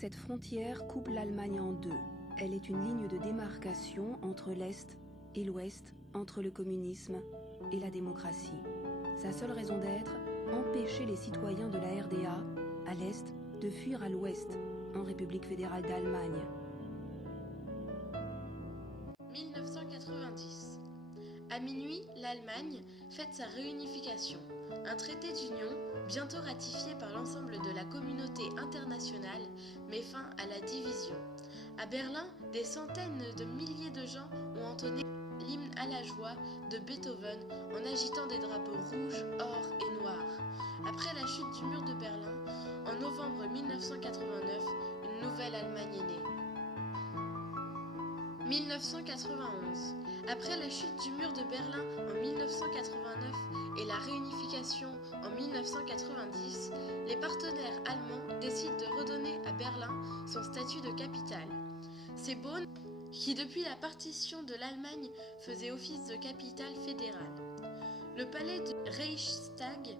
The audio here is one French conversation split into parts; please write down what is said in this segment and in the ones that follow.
Cette frontière coupe l'Allemagne en deux. Elle est une ligne de démarcation entre l'Est et l'Ouest, entre le communisme et la démocratie. Sa seule raison d'être, empêcher les citoyens de la RDA, à l'Est, de fuir à l'Ouest, en République fédérale d'Allemagne. 1990. À minuit, l'Allemagne fête sa réunification. Un traité d'union, bientôt ratifié par l'ensemble de la communauté internationale, met fin à la division. À Berlin, des centaines de milliers de gens ont entonné l'hymne à la joie de Beethoven en agitant des drapeaux rouges, or et noirs. Après la chute du mur de Berlin, en novembre 1989, une nouvelle Allemagne est née. 1991. Après la chute du mur de Berlin en 1989 et la réunification en 1990, les partenaires allemands décident de redonner à Berlin son statut de capitale. C'est Bonn qui, depuis la partition de l'Allemagne, faisait office de capitale fédérale. Le palais du Reichstag,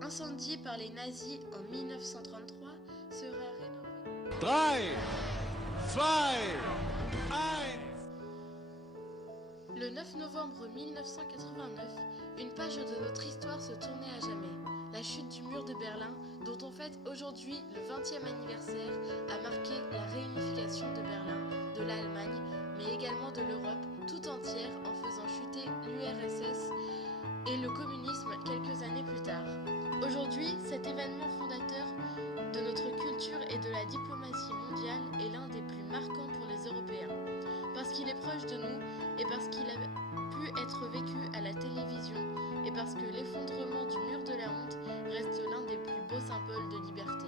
incendié par les nazis en 1933, sera rénové. 3, 2, 1. Le 9 novembre 1989, une page de notre histoire se tournait à jamais. La chute du mur de Berlin, dont on fête aujourd'hui le 20e anniversaire, a marqué la réunification de Berlin, de l'Allemagne, mais également de l'Europe tout entière en faisant chuter l'URSS et le communisme quelques années plus tard. Aujourd'hui, cet événement fondateur de notre culture et de la diplomatie mondiale est l'un des plus marquants pour les Européens. Parce qu'il est proche de nous et parce qu'il a pu être vécu à la télévision et parce que l'effondrement du mur de la honte reste l'un des plus beaux symboles de liberté.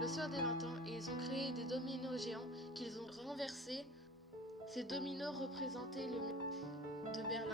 Le soir des 20 ans, ils ont créé des dominos géants qu'ils ont renversés. Ces dominos représentaient le mur de Berlin.